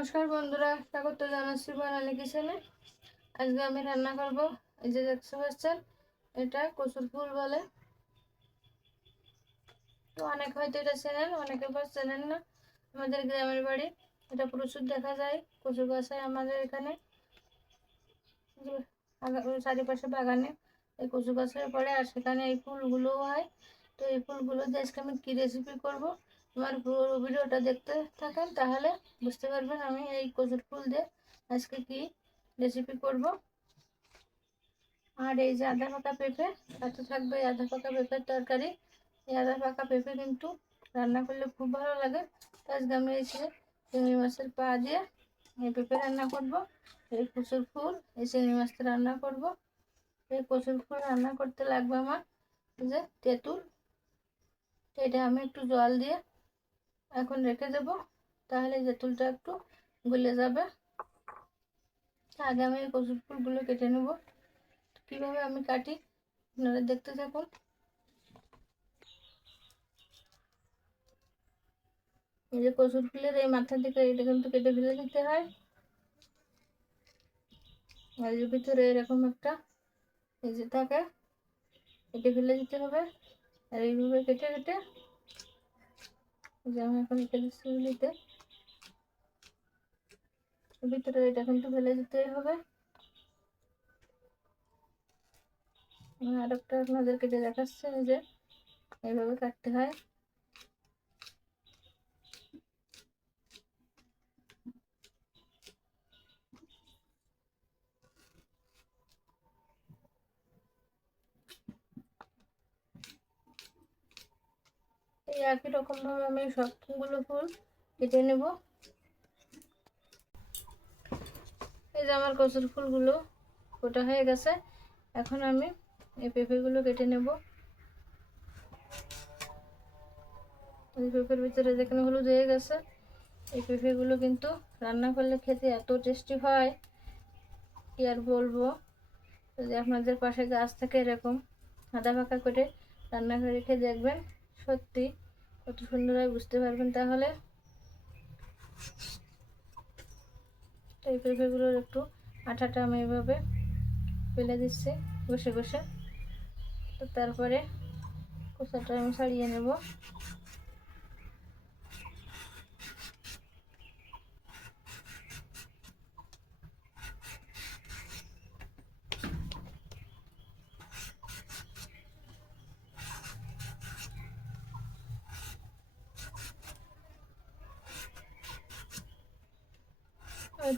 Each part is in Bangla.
নমস্কার বন্ধুরা স্বাগত জানাচ্ছি বানালি কিচেনে। আজকে আমি রান্না করব, এই যে দেখতে পাচ্ছেন, এটা কচুর ফুল বলে। তো অনেক হয়তো এটা চেনেন, অনেকে বা চেনেন না। আমাদের গ্রামের বাড়ি, এটা প্রচুর দেখা যায় কচু গাছে আমাদের এখানে। চারিপাশে বাগানে এই কচু গাছের পরে আর সেখানে এই ফুলগুলোও হয়। তো এই ফুলগুলো দিয়ে আজকে আমি কী রেসিপি করব আমার পুরো ভিডিওটা দেখতে থাকেন, তাহলে বুঝতে পারবেন আমি এই কচুর ফুল দিয়ে আজকে কি রেসিপি করব। আর এই যে আধা পাকা পেঁপে সাথে থাকবে আধা পাকা পেঁপের তরকারি। এই আধা পাকা পেঁপে কিন্তু রান্না করলে খুব ভালো লাগে। আজকে আমি যে চিংড়ি মাছের পা দিয়ে এই পেঁপে রান্না করব, এই কচুর ফুল, এই চিংড়ি মাছটা রান্না করব। এই কচুর ফুল রান্না করতে লাগবে আমার যে তেঁতুল। এটা আমি একটু জল দিয়ে এখন রেখে দেব। তাহলে তেঁতুলটা একটু গলে যাবে। আগে আমি এই ফুলগুলো কেটে নেব। কীভাবে আমি কাটি, আপনারা দেখতে থাকুন। এই যে কচুর ফুলের এই মাথা থেকে এটা কিন্তু কেটে ফেলে দিতে হয়। আর এর ভিতরে এরকম একটা এই যে থাকে, কেটে ফেলে দিতে হবে। আর এইভাবে কেটে কেটে যে আমি এখন উলিতে ভিতরে এটা কিন্তু ফেলে দিতেই হবে। আর একটা আপনাদেরকে কেটে দেখাচ্ছে যে এইভাবে কাটতে হয়। এই একই রকম ভাবে আমি সবগুলো ফুল কেটে নেব। এই যে আমার কচুর ফুলগুলো ফোটা হয়ে গেছে। এখন আমি এই পেঁপেগুলো কেটে নেব। এই পেঁপের ভিতরে যেখানে হলুদ হয়ে গেছে। এই পেঁপেগুলো কিন্তু রান্না করলে খেতে এত টেস্টি হয়, কি আর বলব? যদি আপনাদের পাশে গাছ থাকে এরকম আদা ফাঁকা করে রান্না করে রেখে দেখবেন। সত্যি, কত সুন্দর হয় বুঝতে পারবেন তাহলে। এই পেঁপেগুলোর একটু আঠাটা আমি এভাবে ফেলে দিচ্ছি বসে বসে তো তারপরে কোষাটা আমি ছাড়িয়ে নেব?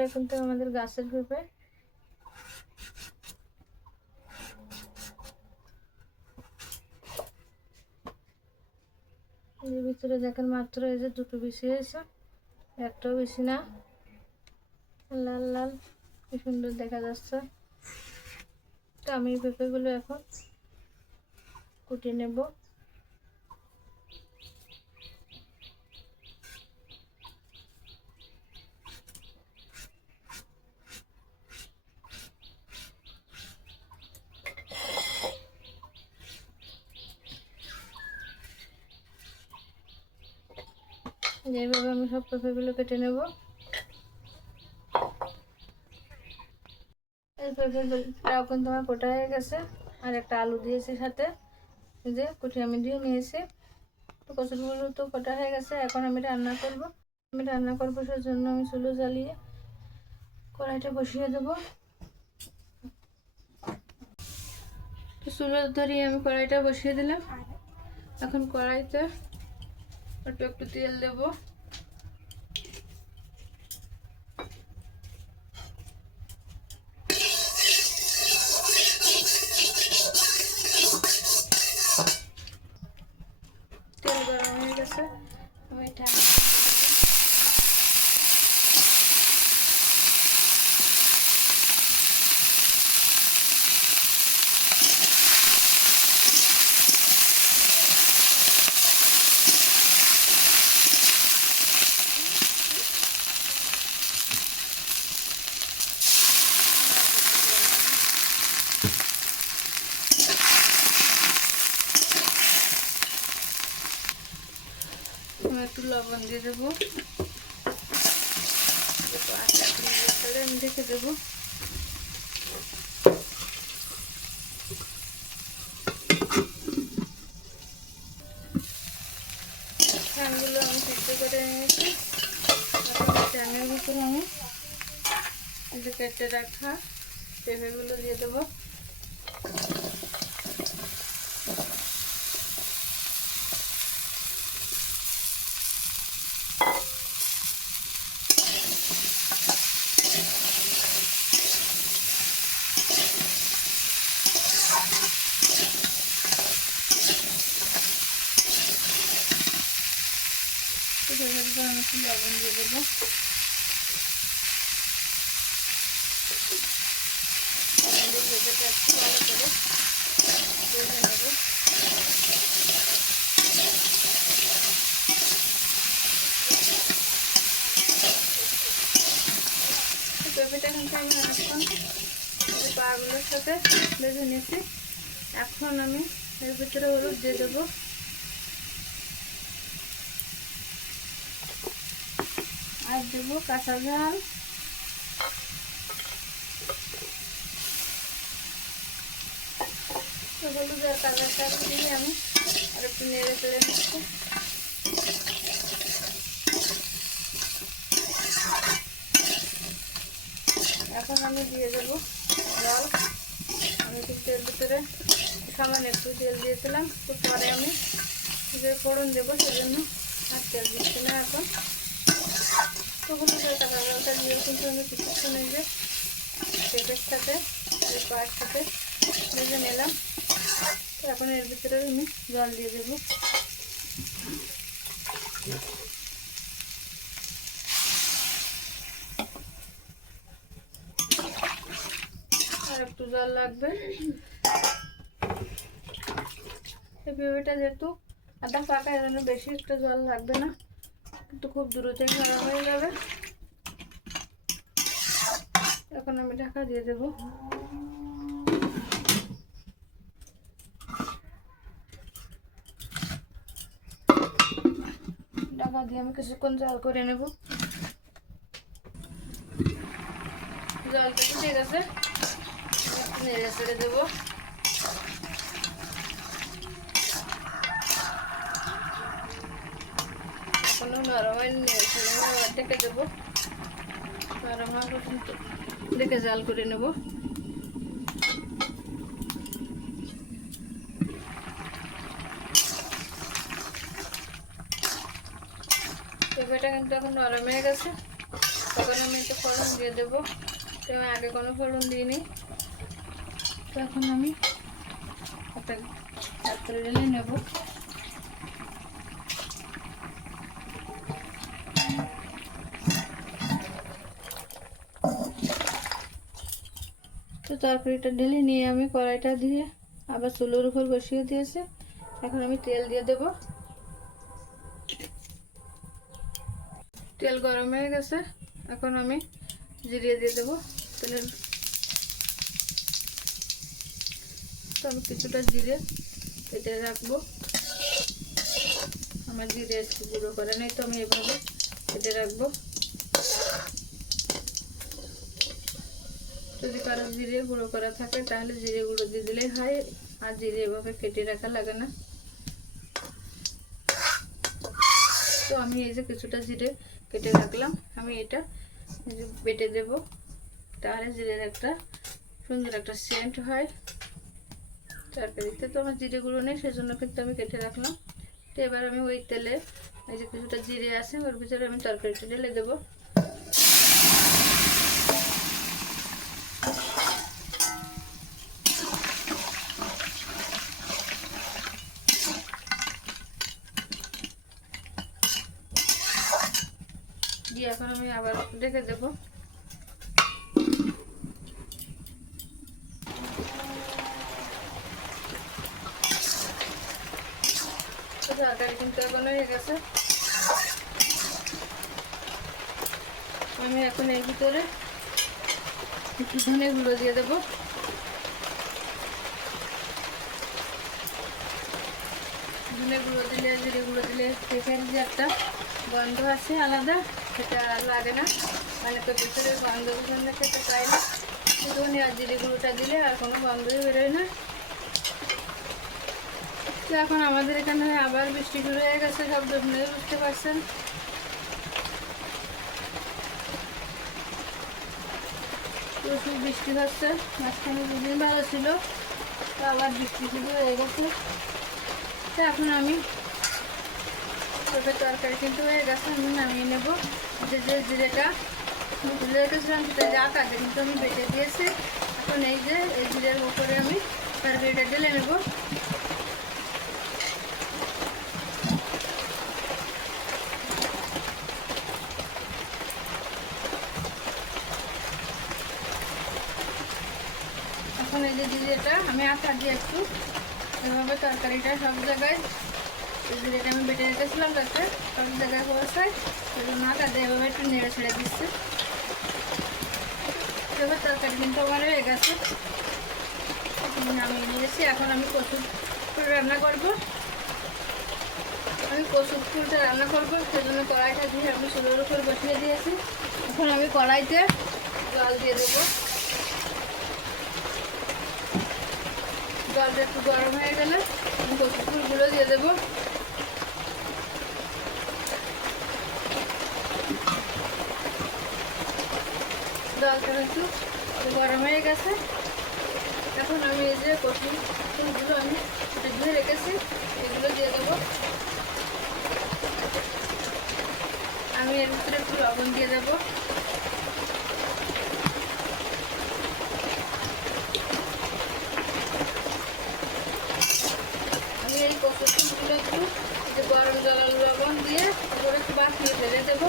এটা কিন্তু আমাদের গাছের পেঁপে ভিতরে দেখেন মাত্র এই যে দুটো বেশি হয়েছে, একটাও বেশি না। লাল লাল, কি সুন্দর দেখা যাচ্ছে। তো আমি পেঁপেগুলো এখন কুটিয়ে নেব। এইভাবে আমি সব পেঁপেগুলো কেটে নেব। এই পেঁপেটাও কিন্তু আমার কোটা হয়ে গেছে। আর একটা আলু দিয়েছি সাথে। যে কুটি আমি দিয়ে নিয়েছি। তো কচুরগুলো তো কোটা হয়ে গেছে, এখন আমি রান্না করব। আমি রান্না করব সেই জন্য আমি চুলো জ্বালিয়ে কড়াইটা বসিয়ে দেবো। তো চুলো ধরিয়ে আমি কড়াইটা বসিয়ে দিলাম। এখন কড়াইতে একটু একটু তেল দেবো। তেল গরম হয়ে গেছে। আমি এটা আমি একটু লবণ দিয়ে দেবো আমি ঢেকে দেবো ধানগুলো আমি সিদ্ধ করে নিয়েছি এখন ধানের ভিতরে আমি এই যে কেটে রাখা পেঁপেগুলো দিয়ে দেবো। লবণ দিয়ে দেবো লবণ পেঁপেটা একটু ভালো করে ভেজে নেব পেঁপেটা কিন্তু আমি যে পাগুলোর সাথে ভেজে নিয়েছি এখন আমি এর ভিতরে হলুদ দিয়ে দেবো আর দেবো কাঁচা ঝাল। তো হলুদ আর কাঁচা দিয়ে আমি আর একটু নেড়ে চেড়ে নিচ্ছি। এখন আমি দিয়ে দেবো জল। আমি কিন্তু এর ভিতরে সামান্য একটু তেল দিয়েছিলাম। তো পরে আমি যে ফোড়ন দেবো সেজন্য আর তেল দিচ্ছি না এখন। তো হলুদের জলটা দিয়ে কিন্তু আমি কিছুক্ষণ এই যে পেঁপের সাথে পায়ের সাথে ভেজে নিলাম। এখন এর ভিতরে আমি জল দিয়ে দেবো। আর একটু জল লাগবে। পেঁপেটা যেহেতু আদা পাকা, এর জন্য বেশি একটু জল লাগবে না। কিন্তু খুব দ্রুতই নরম হয়ে যাবে। এখন আমি ঢাকা দিয়ে দেবো। দিয়ে আমি কিছুক্ষণ জল করে নেব। জলটা ঠিক আছে? নেড়ে ছেড়ে দেবো। এখনও নরম ডেকে দেবো। নরম ডেকে জাল করে নেব। এখন নরম হয়ে গেছে। তখন আমি একটু ফোড়ন দিয়ে দেবো। তো আমি আগে কোনো ফোড়ন দিইনি। তো এখন আমি একটা ঢেলে নেব। তো তরকারিটা ঢেলে নিয়ে আমি কড়াইটা দিয়ে আবার চুলোর উপর বসিয়ে দিয়েছি। এখন আমি তেল দিয়ে দেব। তেল গরম হয়ে গেছে। এখন আমি জিরিয়ে দিয়ে দেবো তেলের। তো আমি কিছুটা জিরে কেটে রাখব। আমার জিরে একটু গুঁড়ো করে নেই তো আমি এভাবে কেটে রাখব। যদি কারও জিরে গুঁড়ো করা থাকে তাহলে জিরে গুঁড়ো দিয়ে দিলেই হয়, আর জিরে এভাবে কেটে রাখা লাগে না। তো আমি এই যে কিছুটা জিরে কেটে রাখলাম। আমি এটা বেটে দেব। তাহলে জিরের একটা সুন্দর একটা সেন্ট হয়। তরকারিতে তো আমার জিরে গুঁড়ো নেই, সেজন্য কিন্তু আমি কেটে রাখলাম। তো এবার আমি ওই তেলে এই যে কিছুটা জিরে আছে, ওর ভিতরে আমি তরকারিটা ঢেলে দেবো দিয়ে এখন আমি আবার ঢেকে দেবো। তরকারি কিন্তু এখন হয়ে গেছে। আমি এখন এর ভিতরে ধনে গুঁড়ো দিয়ে দেবো। ধনে গুঁড়ো দিলে, জিরে গুঁড়ো দিলে একটা গন্ধ আছে আলাদা। সেটা আর লাগে না। মানে তো ভিতরে গন্ধ খেতে পাই না। শুধু নেওয়ার জিরে গুঁড়োটা দিলে আর কোনো গন্ধই বেরোয় না। তো এখন আমাদের এখানে আবার বৃষ্টি শুরু হয়ে গেছে, সব আপনারা বুঝতে পারছেন। প্রচুর বৃষ্টি হচ্ছে, মাঝখানে দুদিন ভালো ছিল, তো আবার বৃষ্টি শুরু হয়ে গেছে। তো এখন আমি পেঁপের তরকারি কিন্তু হয়ে গেছে, আমি নামিয়ে নেব। যে যে জিরেটা তুলে রেখেছিলাম সেটা যা কাজে কিন্তু আমি বেটে দিয়েছি। এখন এই যে, এই জিরের উপরে আমি তরকারিটা ঢেলে নেব। এখন এই যে জিরেটা আমি আটা দিয়ে একটু এভাবে তরকারিটা সব জায়গায় এই আমি বেটে রেখেছিলাম তাতে সব জায়গায় পৌঁছায় ওই জন্য দিয়ে এভাবে একটু নেড়ে ছেড়ে দিচ্ছে। এবার তরকারি কিন্তু আমার হয়ে গেছে। নামিয়ে নিয়েছি এখন আমি কচুর ফুল রান্না করব। আমি কচুর ফুলটা রান্না করব, সেজন্য কড়াইটা দিয়ে আমি চুলোর উপর বসিয়ে দিয়েছি। এখন আমি কড়াইতে জল দিয়ে দেবো। জলটা একটু গরম হয়ে গেলে আমি কচু ফুলগুলো দিয়ে দেবো। জলটা একটু গরম হয়ে গেছে। এখন আমি এই যে কচু ফুলগুলো আমি ধুয়ে রেখেছি, এগুলো দিয়ে দেবো। আমি এর ভিতরে একটু লবণ দিয়ে দেবো। আমি এই কচু ফুলগুলো একটু যে গরম জলের লবণ দিয়ে ওপরে একটু বাকিয়ে ফেলে দেবো।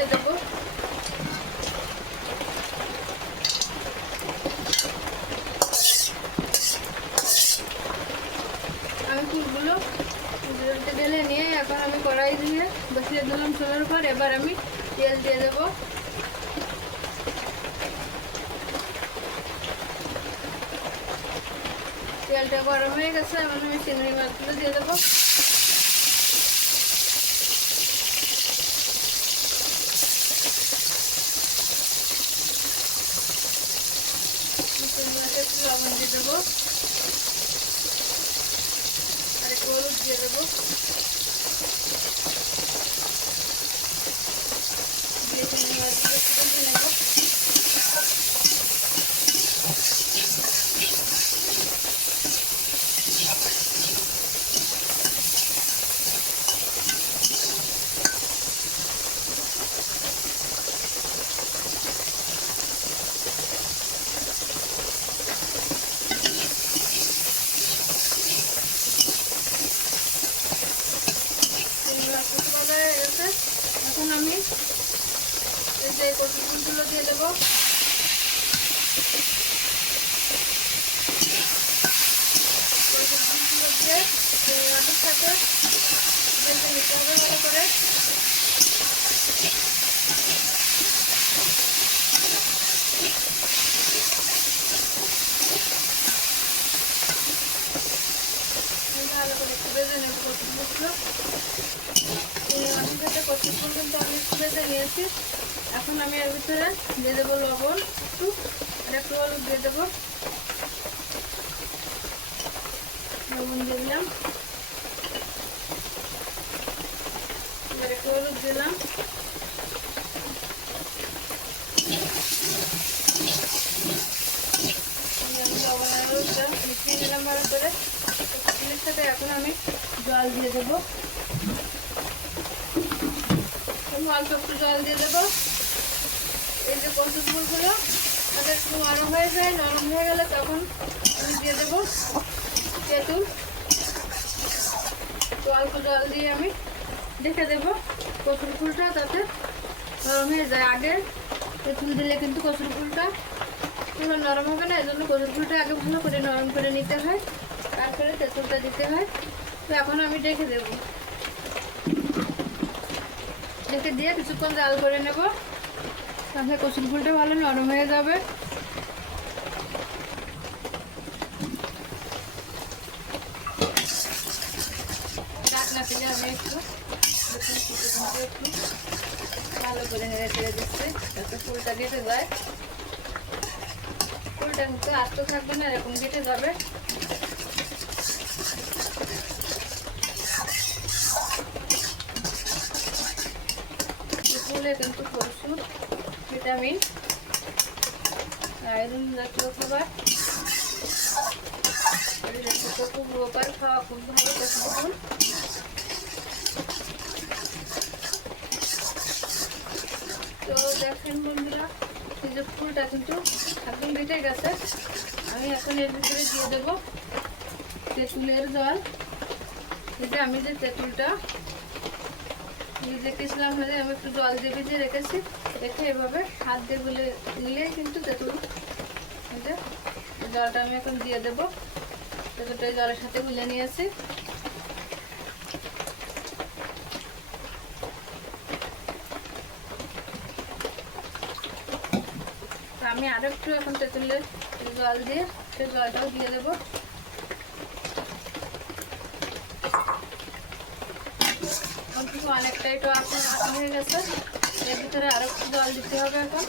ঢেলে দেবো আমি ফুলগুলো ঢেলে নিয়ে, এখন আমি কড়াই দিয়ে বসিয়ে দিলাম চুলার উপর। এবার আমি তেল দিয়ে দেবো। তেলটা গরম হয়ে গেছে, এখন আমি চিংড়ি মাছগুলো দিয়ে দেবো চিংড়ি মাছে একটু লবণ দিয়ে দেবো আর একটু হলুদ দিয়ে দেবো দিয়ে চিংড়ি মাছগুলো একটু ভেজে নেব চিংড়ি মাছ একটু ভাজা হয়ে গেছে এখন আমি এই যে কচু ফুলগুলো দিয়ে দেবো কচু ফুলগুলো দিয়ে চিংড়ি মাছের সাথে ভেজে নিতে হবে ভালো করে আমি ভালো করে একটু ভেজে নেব কচু ফুলগুলো চিংড়ি মাছের সাথে কচু ফুল কিন্তু আমি একটু ভেজে নিয়েছি এখন আমি এর ভিতরে দিয়ে দেবো লবণ একটু, আর একটু হলুদ দিয়ে দেবো। লবণ দিয়ে দিলাম। এবার একটু হলুদ দিলাম। লবণ আর মিশিয়ে নিলাম ভালো করে। সাথে এখন আমি জল দিয়ে দেবো। অল্প একটু জল দিয়ে দেবো। এই যে কচু ফুলগুলো তাদের একটু নরম হয়ে যায়, নরম হয়ে গেলে তখন আমি দিয়ে দেবো তেঁতুল। অল্প জল দিয়ে আমি দেখে দেবো কচুর ফুলটা তাতে নরম হয়ে যায়। আগে তেঁতুল দিলে কিন্তু কচুর ফুলটা নরম হবে না এই জন্য কচুর ফুলটা আগে ভালো করে নরম করে নিতে হয়। তারপরে তেঁতুলটা দিতে হয়। তো এখন আমি ডেকে দেবো। ডেকে দিয়ে কিছুক্ষণ জাল করে নেব। তাহলে কচুর ফুলটা ভালো নরম হয়ে যাবে। ফুলটা ফুলটা কিন্তু আস্ত থাকবে না, এরকম গেটে যাবে। ফুলে কিন্তু প্রচুর ভিটামিন, আয়রন জাতীয় খাবার। শরীরের পক্ষে খুব উপকার খাওয়া খুব ভালো ফুল তো দেখেন বন্ধুরা, এই যে ফুলটা কিন্তু একদম বেটে গেছে। আমি এখন এর ভিতরে দিয়ে দেবো তেঁতুলের জল। এটা আমি যে তেঁতুলটা রেখেছিলাম হলে আমি একটু জল দিয়ে ভিজিয়ে রেখেছি। রেখে এভাবে হাত দিয়ে গুলে নিলে কিন্তু তেঁতুল জলটা আমি এখন দিয়ে দেবো। তেঁতুলটা জলের সাথে গুলে নিয়েছি। আমি আরও একটু এখন তেঁতুলের জল দিয়ে সেই জলটাও দিয়ে দেবো। অনেকটাই তো আটা হয়ে গেছে। এর ভিতরে আরও একটু জল দিতে হবে এখন।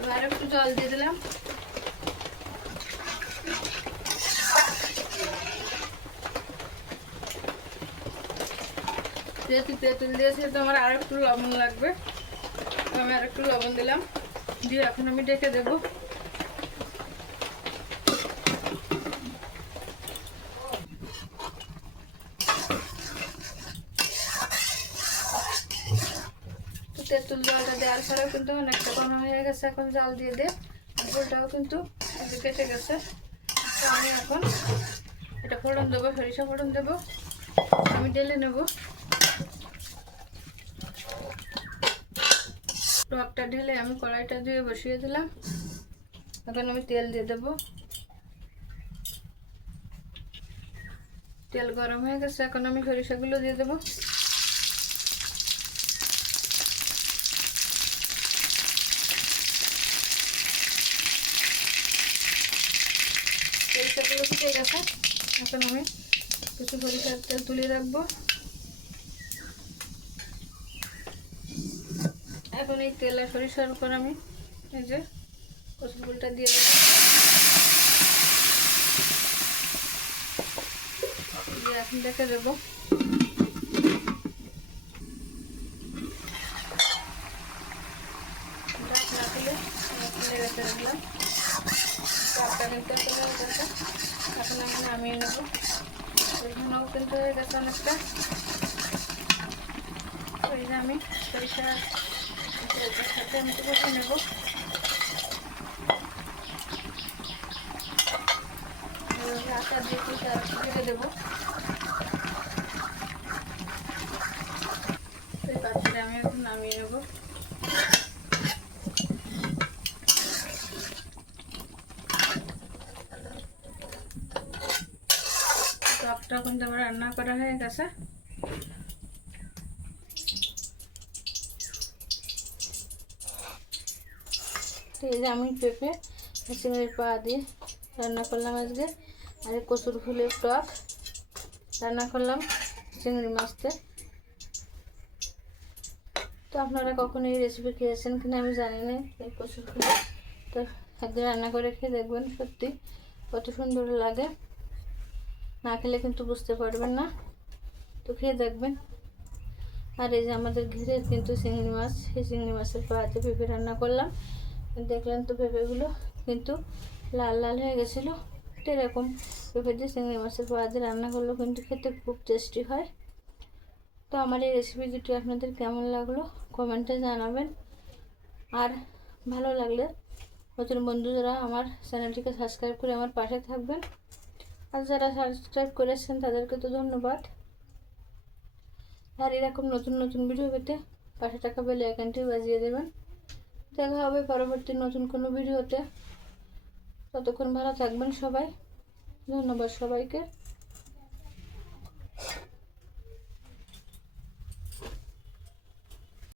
এবার জল দিয়ে দিলাম। যেহেতু তেঁতুল দিয়েছে তো আমার আর একটু লবণ লাগবে। আমি আর একটু লবণ দিলাম। দিয়ে এখন আমি ডেকে দেবো তো তেঁতুল জলটা দেওয়ার পরেও কিন্তু অনেকটা ঘন হয়ে গেছে, এখন জাল দিয়ে দিয়ে ফুলটাও কিন্তু কেটে গেছে। তো আমি এখন এটা ফোড়ন দেবো, সরিষা ফোড়ন দেবো। আমি ঢেলে নেব। টকটা ঢেলে আমি কড়াইটা দিয়ে বসিয়ে দিলাম। এখন আমি তেল দিয়ে দেবো। তেল গরম হয়ে গেছে, এখন আমি সরিষাগুলো দিয়ে দেবো। সরিষাগুলো ফুটে গেছে। এখন আমি কিছু সরিষার তেল তুলে রাখব। এখন এই তেল আর সরিষার উপর আমি এই যে কচুর ফুলটা দিয়ে দেবো। এখন দেখে দেবো ঢাকনা তুলে আমি খুলে রেখে দিলাম কিন্তু চলে গেছে এখন আমি নামিয়ে নেব এখানেও কিন্তু হয়ে গেছে অনেকটা ওই যে আমি সরিষার সাথে দিয়ে দেবো এই পাত্রে আমি এখন নামিয়ে নেব টকটা কিন্তু আমার রান্না করা হয়ে গেছে। এই যে আমি পেঁপে চিংড়ির পা দিয়ে রান্না করলাম আজকে। আর কচুর ফুলের টক। রান্না করলাম চিংড়ি মাছতে। তো আপনারা কখনো এই রেসিপি খেয়েছেন কিনা আমি জানি না এই কচুর ফুলে। তো একদিন রান্না করে খেয়ে দেখবেন সত্যি কত সুন্দর লাগে। না খেলে কিন্তু বুঝতে পারবেন না। তো খেয়ে দেখবেন। আর এই যে আমাদের ঘিরের কিন্তু চিংড়ি মাছ, সেই চিংড়ি মাছের পাহাড়ে পেঁপে রান্না করলাম। দেখলেন তো পেঁপেগুলো কিন্তু লাল লাল হয়ে গেছিল। এরকম পেঁপে দিয়ে চিংড়ি মাছের পাহাড়ে রান্না করলেও কিন্তু খেতে খুব টেস্টি হয়। তো আমার এই রেসিপিটি আপনাদের কেমন লাগল কমেন্টে জানাবেন। আর ভালো লাগলে নতুন বন্ধুরা আমার চ্যানেলটিকে সাবস্ক্রাইব করে আমার পাশে থাকবেন। আর যারা সাবস্ক্রাইব করেছেন, তাদেরকে তো ধন্যবাদ। আর এরকম নতুন নতুন ভিডিও পেতে পাশে টাকা পেলে আইকনটি বাজিয়ে দেবেন। দেখা হবে পরবর্তী নতুন কোনো ভিডিওতে ততক্ষণ ভালো থাকবেন সবাই। ধন্যবাদ সবাইকে।